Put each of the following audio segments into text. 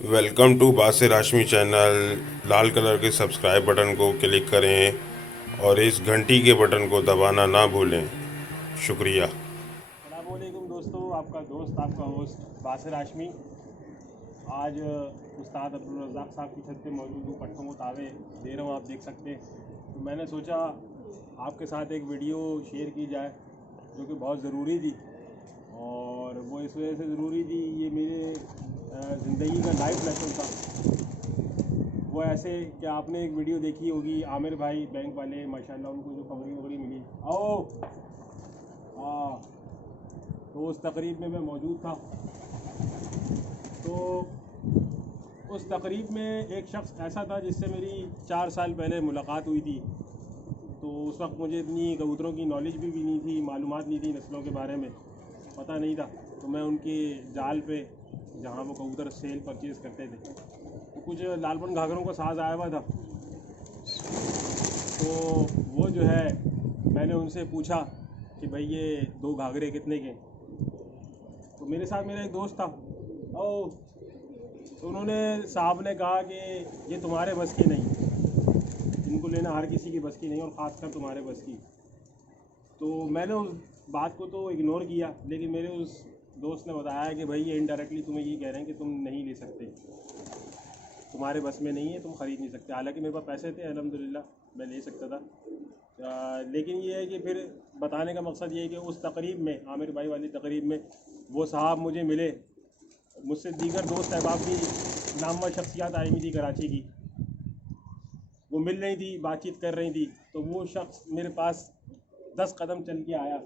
Welcome to Basir Hashmi channel. लाल colour के subscribe button को क्लिक करें और इस घंटी के बटन को दबाना ना भूलें। शुक्रिया। अस्सलामुअलैकुम दोस्तों, आपका दोस्त आपका होस्ट बासिर हाशमी। आज उस्ताद अब्दुल रज़्ज़ाक़ साहब की छत पे मौजूद हूँ। पट्टों को तावे दे रहा हूँ, आप देख सकते हैं। तो मैंने सोचा आपके साथ एक वीडियो शेयर की जाए जो कि बहुत ज़रूरी थी, और वो इस वजह से ज़रूरी थी, ये मेरे ज़िंदगी का लाइफ लेसन था। वो ऐसे कि आपने एक वीडियो देखी होगी, आमिर भाई बैंक वाले माशाल्लाह उनको जो पगड़ी वगड़ी मिली, हाँ, तो उस तकरीब में मैं मौजूद था। तो उस तकरीब में एक शख्स ऐसा था जिससे मेरी 4 साल पहले मुलाकात हुई थी। तो उस वक्त मुझे इतनी कबूतरों की नॉलेज भी नहीं थी, मालूमात नहीं थी, नस्लों के बारे में पता नहीं था। तो मैं उनके जाल पे, जहाँ वो कबूतर सेल परचेज़ करते थे, तो कुछ लालपन घाघरों का साज आया हुआ था। तो वो जो है, मैंने उनसे पूछा कि भाई ये 2 घाघरे कितने के? तो मेरे साथ मेरा एक दोस्त था। तो उन्होंने, साहब ने कहा कि ये तुम्हारे बस की नहीं, इनको लेना हर किसी की बस की नहीं, और ख़ासकर तुम्हारे बस की। तो मैंने उस बात को तो इग्नोर किया, लेकिन मेरे उस दोस्त ने बताया कि भाई ये इनडायरेक्टली तुम्हें ये कह रहे हैं कि तुम नहीं ले सकते, तुम्हारे बस में नहीं है, तुम ख़रीद नहीं सकते। हालांकि मेरे पास पैसे थे, अल्हम्दुलिल्लाह मैं ले सकता था। लेकिन ये है कि फिर बताने का मकसद ये है कि उस तकरीब में, आमिर भाई वाली तकरीब में, वो साहब मुझे मिले। मुझसे दीगर दोस्त अहबाब भी, नामवर शख्सियात आई हुई थी कराची की, वो मिल रही थी, बातचीत कर रही थी। तो वो शख्स मेरे पास 10 कदम चल के आया,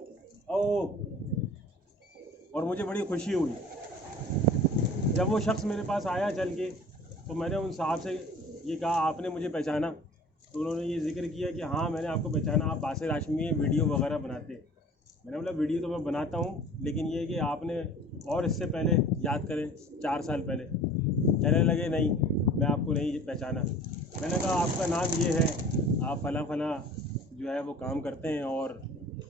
और मुझे बड़ी खुशी हुई जब वो शख्स मेरे पास आया चल के। तो मैंने उन साहब से ये कहा, आपने मुझे पहचाना? तो उन्होंने ये जिक्र किया कि हाँ मैंने आपको पहचाना, आप बासिर हाशमी वीडियो वगैरह बनाते। मैंने बोला वीडियो तो मैं बनाता हूँ, लेकिन ये कि आपने, और इससे पहले याद करें 4 साल पहले। कहने लगे नहीं, मैं आपको नहीं पहचाना। मैंने कहा आपका नाम ये है, आप फ़लाँ फ़लाँ जो है वो काम करते हैं, और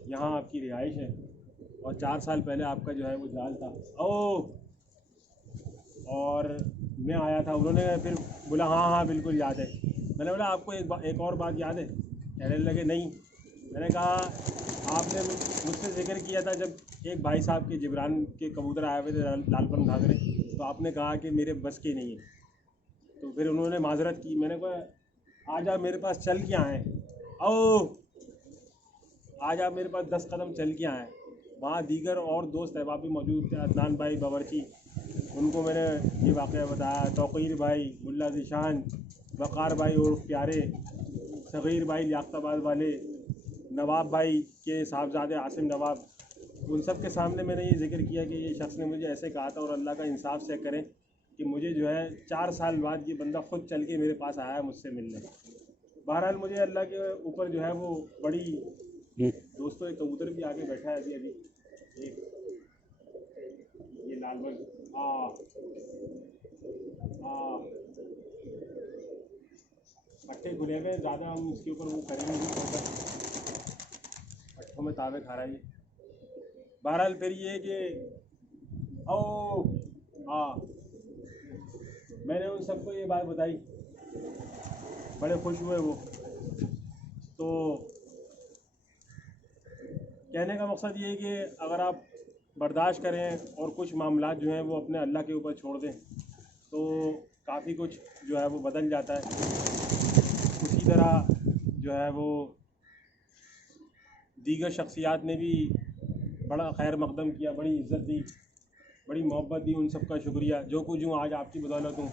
यहाँ आपकी रिहाइश है, और 4 साल पहले आपका जो है वो जाल था। और मैं आया था। उन्होंने फिर बोला हाँ हाँ बिल्कुल याद है। मैंने बोला आपको एक और बात याद है? कहने लगे नहीं। मैंने कहा आपने मुझसे जिक्र किया था जब एक भाई साहब के जिब्रान के कबूतर आए हुए थे, लालपन घाघरे, तो आपने कहा कि मेरे बस की नहीं है। तो फिर उन्होंने माजरत की। मैंने कहा आज आप मेरे पास चल के आए, आओ आज आप मेरे पास 10 कदम चल के आए। वहाँ दीगर और दोस्त अहबाब भी मौजूद थे, अदनान भाई बावर्ची, उनको मैंने ये वाक़या बताया। तौक़ीर भाई, मुल्ला ज़ीशान, वक़ार भाई और प्यारे, सग़ीर भाई लियाक़ताबाद वाले, नवाब भाई के साहबजादे आसिम नवाब, उन सब के सामने मैंने ये ज़िक्र किया कि ये शख्स ने मुझे ऐसे कहा था, और अल्लाह का इंसाफ से करें कि मुझे जो है 4 साल बाद ये बंदा ख़ुद चल के मेरे पास आया है मुझसे मिलने। बहरहाल मुझे अल्लाह के ऊपर जो है वो बड़ी, दोस्तों एक कबूतर भी आगे बैठा है अभी अभी, एक ये लालबन, हाँ हाँ, पट्टे खुले हुए ज़्यादा, हम इसके ऊपर वो करेंगे नहीं, पट्टों में तावे खा रहा है ये। बहरहाल फिर ये कि ओ हाँ, मैंने उन सबको ये बात बताई, बड़े खुश हुए वो। तो कहने का मकसद ये है कि अगर आप बर्दाश्त करें और कुछ मामलात जो हैं वो अपने अल्लाह के ऊपर छोड़ दें, तो काफ़ी कुछ जो है वो बदल जाता है। उसी तरह जो है वो दीगर शख्सियात ने भी बड़ा खैर मकदम किया, बड़ी इज़्ज़त दी, बड़ी मोहब्बत दी। उन सब का शुक्रिया, जो कुछ हूँ आज आपकी बदौलत हूँ।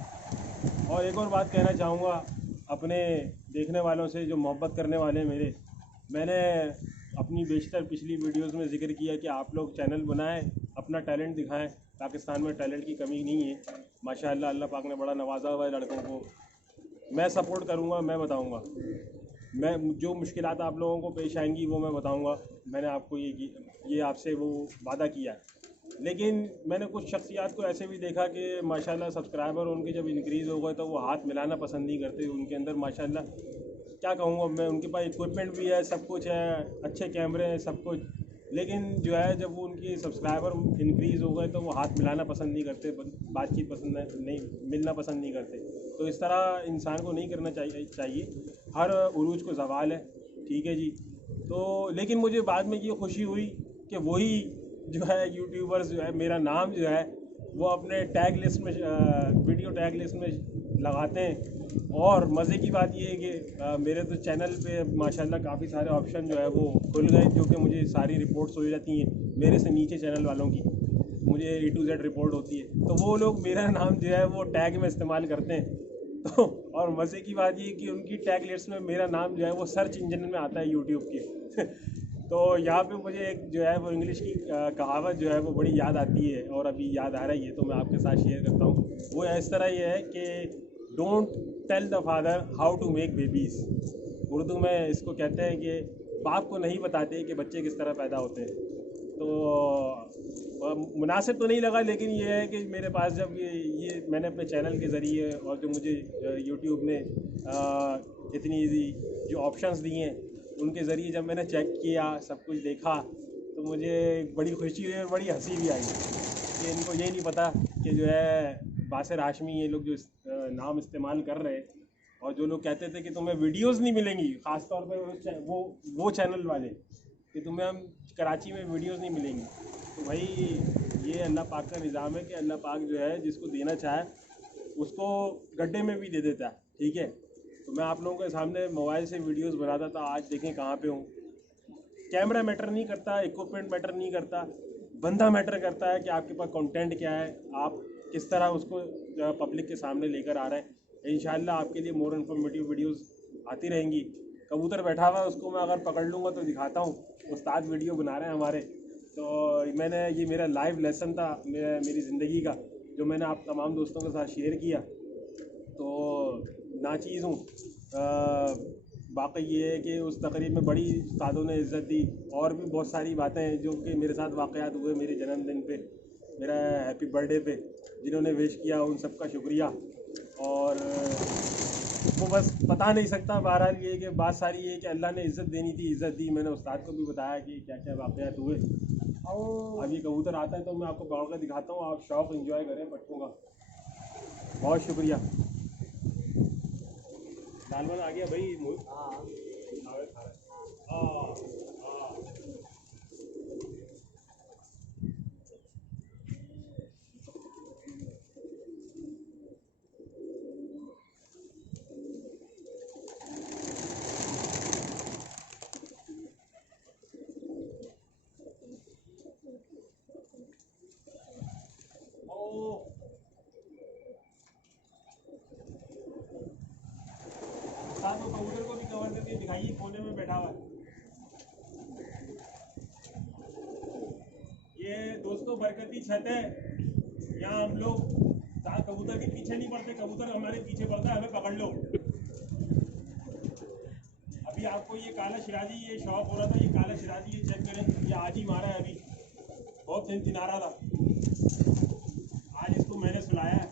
और एक और बात कहना चाहूँगा अपने देखने वालों से, जो मोहब्बत करने वाले हैं मेरे। मैंने अपनी बेशतर पिछली वीडियोस में ज़िक्र किया कि आप लोग चैनल बनाएं, अपना टैलेंट दिखाएं। पाकिस्तान में टैलेंट की कमी नहीं है, माशाल्लाह अल्लाह पाक ने बड़ा नवाजा हुआ है लड़कों को। मैं सपोर्ट करूँगा, मैं बताऊँगा, मैं जो मुश्किलात आप लोगों को पेश आएंगी वो मैं बताऊँगा। मैंने आपको ये आपसे वो वादा किया है। लेकिन मैंने कुछ शख्सियात को ऐसे भी देखा कि माशाल्लाह सब्सक्राइबर उनके जब इंक्रीज़ हो गए तो वो हाथ मिलाना पसंद नहीं करते। उनके अंदर माशाल्लाह क्या कहूँगा मैं, उनके पास इक्विपमेंट भी है, सब कुछ है, अच्छे कैमरे हैं, सब कुछ, लेकिन जो है जब वो उनकी सब्सक्राइबर इंक्रीज़ हो गए तो वो हाथ मिलाना पसंद नहीं करते, बातचीत पसंद नहीं, मिलना पसंद नहीं करते। तो इस तरह इंसान को नहीं करना चाहिए। हर उरूज को ज़वाल है, ठीक है जी। तो लेकिन मुझे बाद में ये खुशी हुई कि वही जो है यूट्यूबर्स जो है मेरा नाम जो है वो अपने टैग लिस्ट में, वीडियो टैग लिस्ट में लगाते हैं। और मज़े की बात ये है कि मेरे तो चैनल पे माशाल्लाह काफ़ी सारे ऑप्शन जो है वो खुल गए, जो कि मुझे सारी रिपोर्ट्स हो जाती हैं मेरे से नीचे चैनल वालों की, मुझे A to Z रिपोर्ट होती है। तो वो लोग मेरा नाम जो है वो टैग में इस्तेमाल करते हैं। तो और मज़े की बात ये कि उनकी टैग लिस्ट में मेरा नाम जो है वो सर्च इंजन में आता है यूट्यूब के। तो यहाँ पे मुझे एक जो है वो इंग्लिश की कहावत जो है वो बड़ी याद आती है, और अभी याद आ रही है तो मैं आपके साथ शेयर करता हूँ। वो इस तरह ये है कि don't tell the father how to make babies. Urdu में इसको कहते हैं कि बाप को नहीं बताते कि बच्चे किस तरह पैदा होते हैं। तो मुनासिब तो नहीं लगा, लेकिन ये है कि मेरे पास जब ये मैंने अपने चैनल के ज़रिए और जो मुझे यूट्यूब ने इतनी जो ऑप्शंस दिए हैं उनके ज़रिए जब मैंने चेक किया, सब कुछ देखा, तो मुझे बड़ी खुशी हुई और बड़ी हंसी भी आई कि इनको ये नहीं पता कि जो है बासिर हाशमी ये लोग जो नाम इस्तेमाल कर रहे हैं, और जो लोग कहते थे कि तुम्हें वीडियोस नहीं मिलेंगी, ख़ास तौर पे वो चैनल वाले, कि तुम्हें हम कराची में वीडियोस नहीं मिलेंगी। तो भाई ये अल्लाह पाक का निज़ाम है कि अल्लाह पाक जो है जिसको देना चाहे उसको गड्ढे में भी दे देता है, ठीक है। तो मैं आप लोगों के सामने मोबाइल से वीडियोस बनाता था, आज देखें कहाँ पे हूँ। कैमरा मैटर नहीं करता, इक्विपमेंट मैटर नहीं करता, बंदा मैटर करता है कि आपके पास कंटेंट क्या है, आप किस तरह उसको पब्लिक के सामने लेकर आ रहे हैं। इंशाल्लाह आपके लिए मोर इन्फॉर्मेटिव वीडियोस आती रहेंगी। कबूतर बैठा हुआ है, उसको मैं अगर पकड़ लूँगा तो दिखाता हूँ, उस्ताद वीडियो बना रहे हैं हमारे। तो मैंने ये मेरा लाइव लेसन था मेरी ज़िंदगी का, जो मैंने आप तमाम दोस्तों के साथ शेयर किया। तो नाचीज़ हूँ। बाकी ये है कि उस तकरीब में बड़ी उस्तादों ने इज़्ज़त दी, और भी बहुत सारी बातें हैं जो कि मेरे साथ वाक़यात हुए मेरे जन्मदिन पे, मेरा हैप्पी बर्थडे पे, जिन्होंने विश किया उन सब का शुक्रिया। और वो बस बता नहीं सकता। बहरहाल ये कि बात सारी ये कि अल्लाह ने इज़्ज़त देनी थी, इज़्ज़त दी। मैंने उस्ताद को भी बताया कि क्या क्या वाक़यात हुए। और अब ये कबूतर आता है तो मैं आपको दौड़ कर दिखाता हूँ, आप शौक़ इंजॉय करें बच्चों का। बहुत शुक्रिया। दालमन आ गया भाई। हाँ हाँ हाँ। ओ साथ वो कबूतर को भी कवर करके दिखाइए, कोने में बैठा हुआ है। ये दोस्तों बरकती छत है, यहाँ हम लोग कबूतर के पीछे नहीं पड़ते, कबूतर हमारे पीछे पड़ता है, हमें पकड़ लो। अभी आपको ये काला शिराजी ये शौक हो रहा था, ये काला शिराजी ये चेक करें, ये आज ही मारा है। अभी बहुत चिंचिना रहा था, आज इसको मैंने सुलाया है।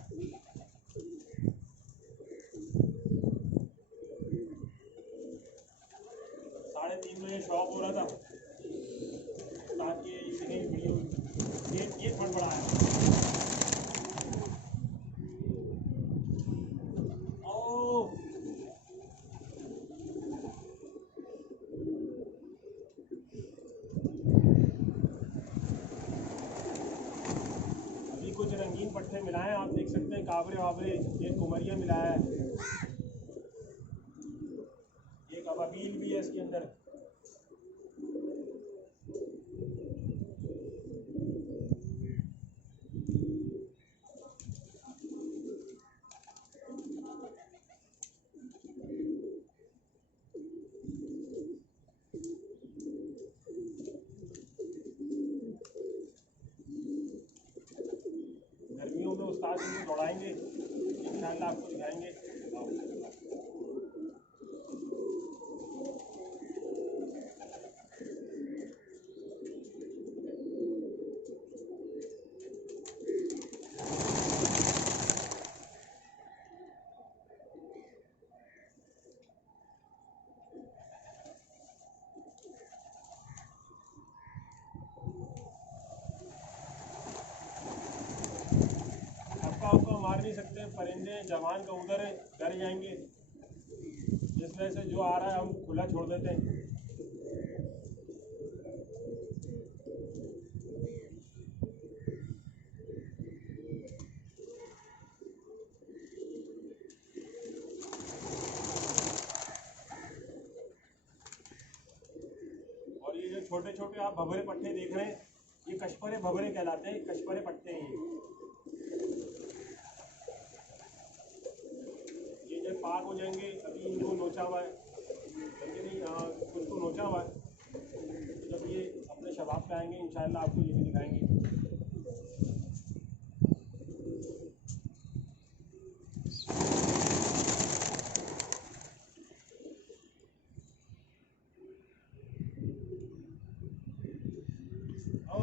3:30 बजे शौक हो रहा था ताकि इतनी वीडियो ये फड़फड़ाया। ओ अभी कुछ रंगीन पट्टे मिलाए हैं, आप देख सकते हैं, काबरे वाबरे, एक कुमरिया मिलाया है, एक अबाबील भी है इसके अंदर। गर्मियों में उस्ताद इनको दौड़ाएंगे, इंशाल्लाह आपको दिखाएंगे। नहीं सकते, परिंदे जवान कबूतर है डर जाएंगे, इस वजह से जो आ रहा है हम खुला छोड़ देते हैं। और ये जो छोटे छोटे आप भंवरे पट्टे देख रहे हैं, ये कशपरे भंवरे कहलाते हैं, कशपरे पट्टे हैं ये जब पाक हो जाएंगे, अभी इनको नोचा हुआ है, बल्कि नहीं कुछ को नोचा हुआ है, जब ये अपने शबाब पे आएंगे इंशाल्लाह आपको ये भी दिखाएंगे। ओ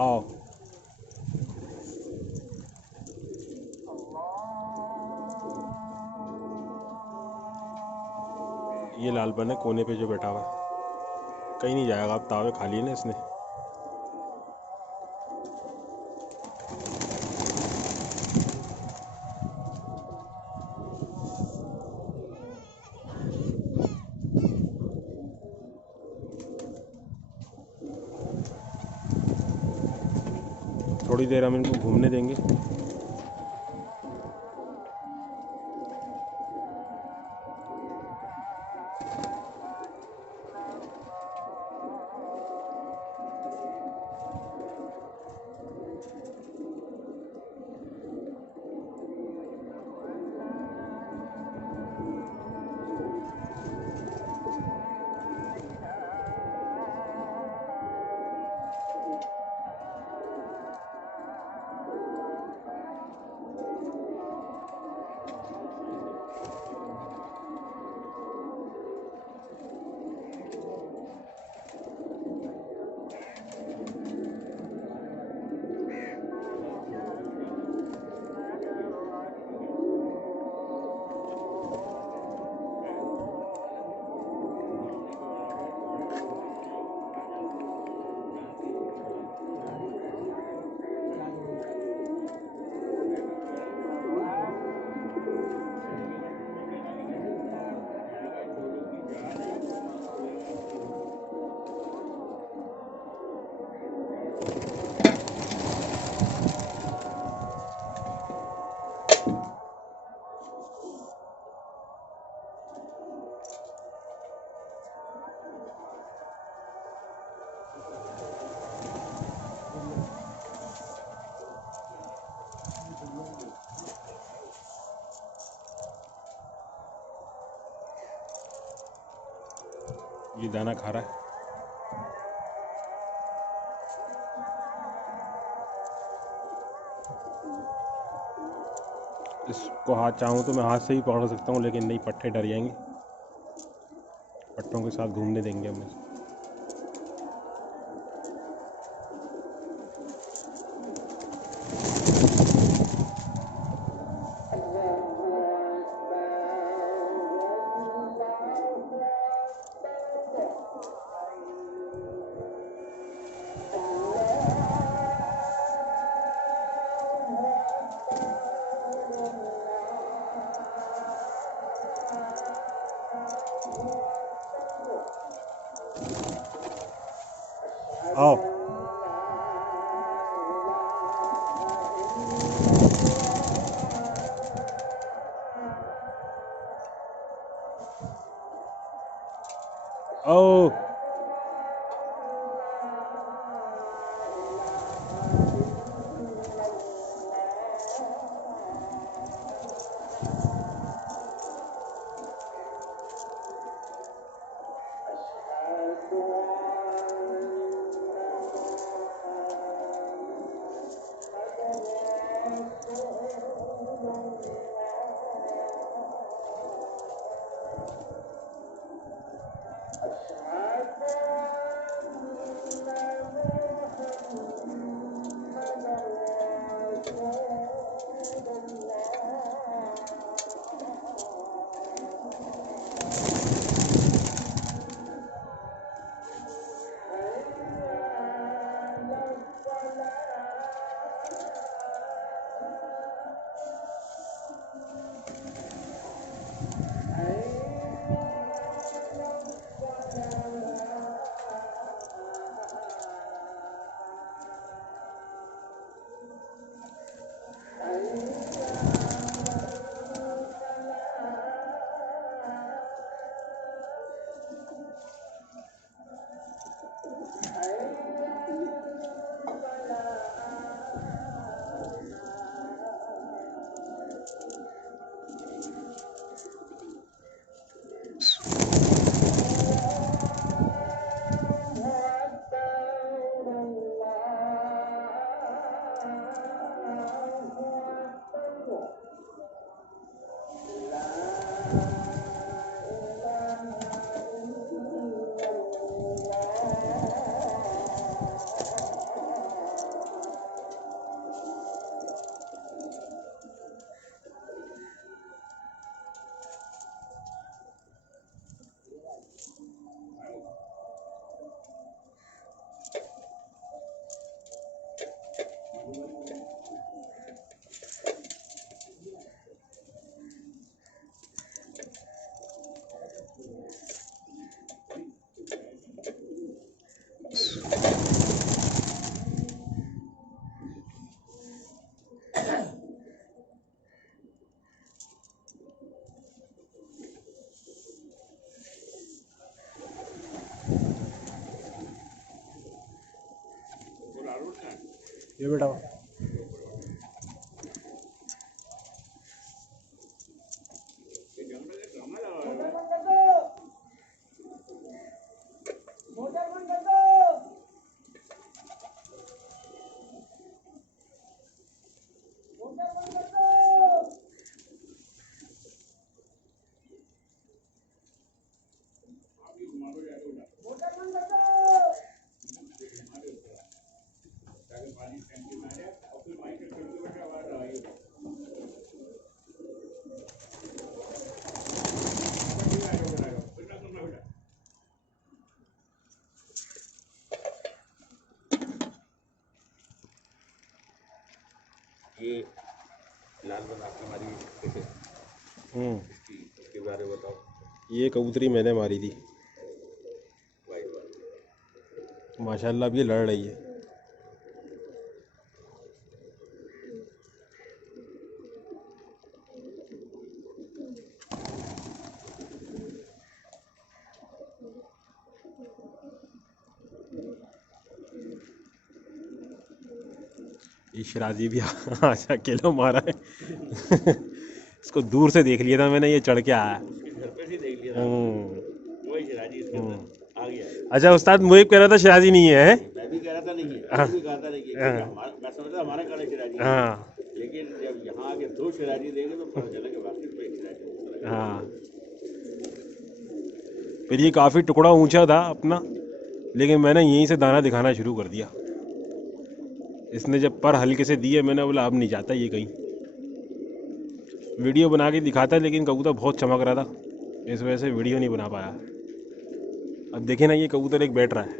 आओ। ये लाल बने कोने पे जो बैठा हुआ है, कहीं नहीं जाएगा। अब तावे खा लिए ना इसने। थोड़ी देर हम इनको घूमने देंगे। ये दाना खा रहा है। इसको हाथ चाहूँ तो मैं हाथ से ही पकड़ सकता हूँ, लेकिन नहीं, पट्टे डर जाएंगे। पट्टों के साथ घूमने देंगे हम इसको। आओ। आओ। ये बेटा ये लाल बन आपने हमारी कैसे इसके बारे में बताओ। ये कबूतरी मैंने मारी थी वाइट वाली माशाल्लाह। अब ये लड़ रही है। ये शराजी भी आज अकेला मारा है। इसको दूर से देख लिया था मैंने, ये चढ़ के आया। उसके घर पे से देख लिया था, वही शराजी इसके अंदर आ गया। अच्छा उस्ताद, मुझे कह रहा था शराजी नहीं है। मैं भी कह रहा था नहीं है, मैं भी कहा था नहीं है, मैं समझता हमारा काला शराजी है। हाँ लेकिन जब यहाँ आके दो शराजी देंगे तो पता चला कि वाकई में एक शराजी है। हाँ। फिर ये काफ़ी टुकड़ा ऊंचा था अपना, लेकिन मैंने यहीं से दाना दिखाना शुरू कर दिया। इसने जब पर हल्के से दिए, मैंने बोला अब नहीं जाता ये कहीं। वीडियो बना के दिखाता, लेकिन कबूतर बहुत चमक रहा था, इस वजह से वीडियो नहीं बना पाया। अब देखे ना, ये कबूतर एक बैठ रहा है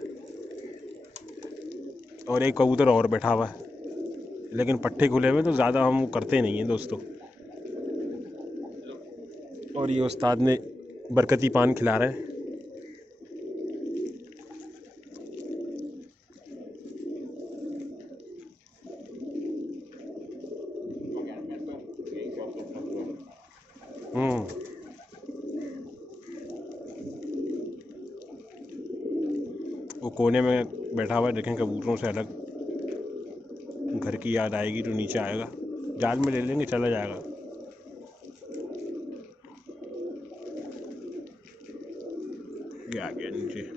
और एक कबूतर और बैठा हुआ है, लेकिन पट्टे खुले हुए तो ज़्यादा हम करते नहीं हैं दोस्तों। और ये उस्ताद ने बरकती पान खिला रहे हैं। वो कोने में बैठा हुआ है, देखें कबूतरों से अलग। घर की याद आएगी तो नीचे आएगा, जाल में ले लेंगे, चला जाएगा। ये आ गया नीचे।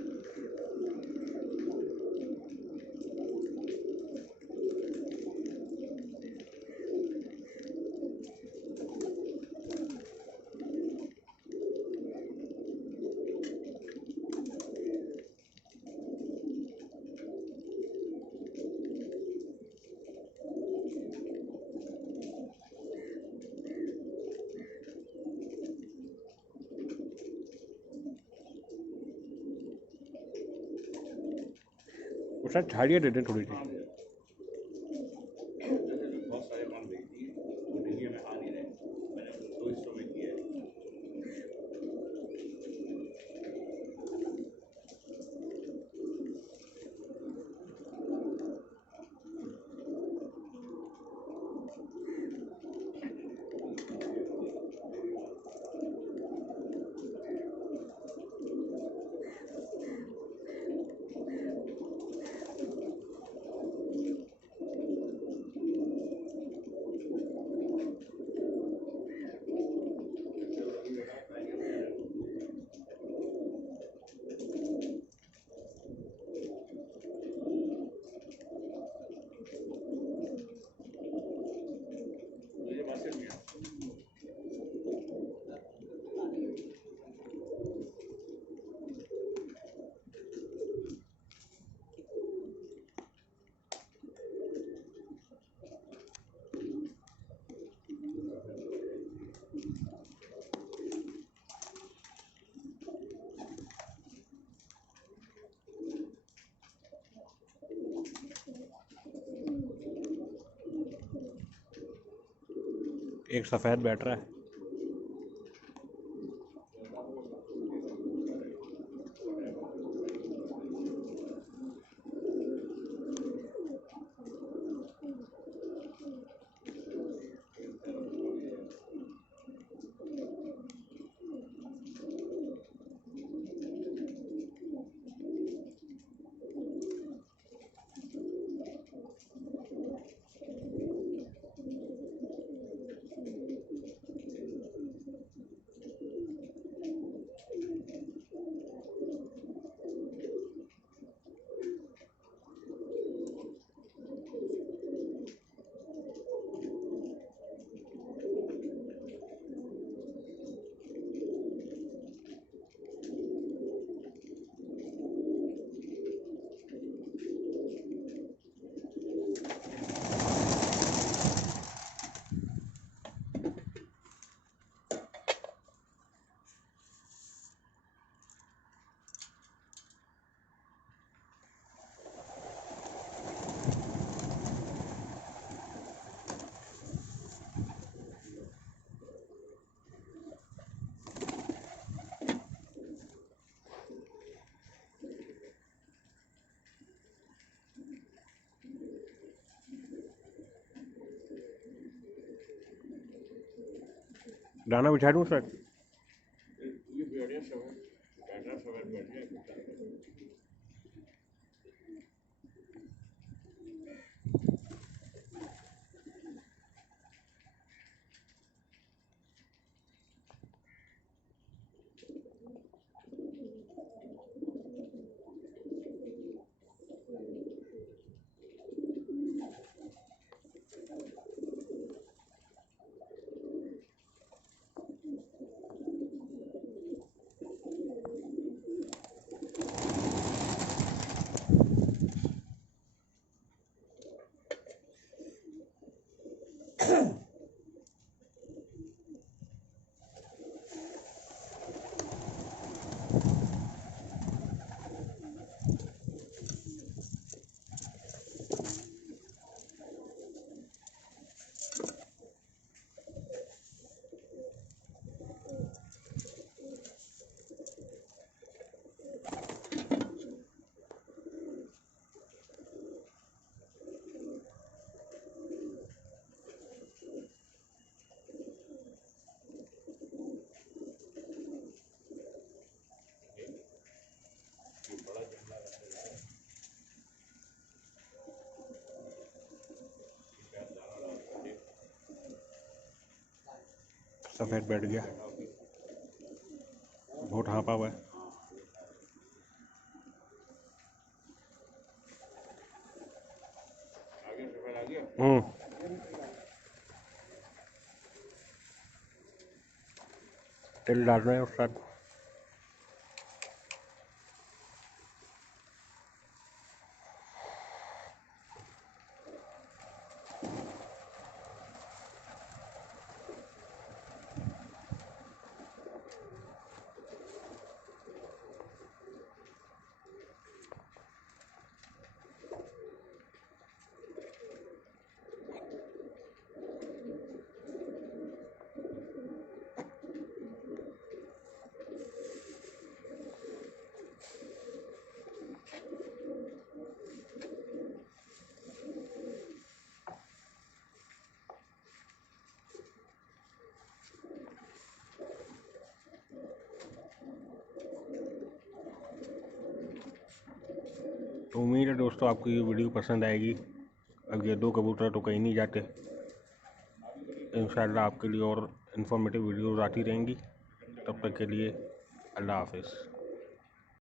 उसका झाड़ियाँ दे दें थोड़ी सी। बहुत सारे काम देख दिए, वो डिग्री में आ नहीं रहे, मैंने दो हिस्सों में किया है। मुझे बात से मिला एक सफ़ेद बैठ रहा है। दाना बिछा दूँ सर? ये बढ़िया सब है, बैठना सब है, बढ़िया। सफ़ेद बैठ गया, बहुत हाँपा हुआ है। आगे सफेद आ गया। तेल डाल रहे हैं उस्ताद। तो उम्मीद है दोस्तों आपको ये वीडियो पसंद आएगी। अब ये 2 कबूतर तो कहीं नहीं जाते, इंशाल्लाह आपके लिए और इन्फॉर्मेटिव वीडियोज़ आती रहेंगी। तब तक के लिए अल्लाह हाफ़िज़।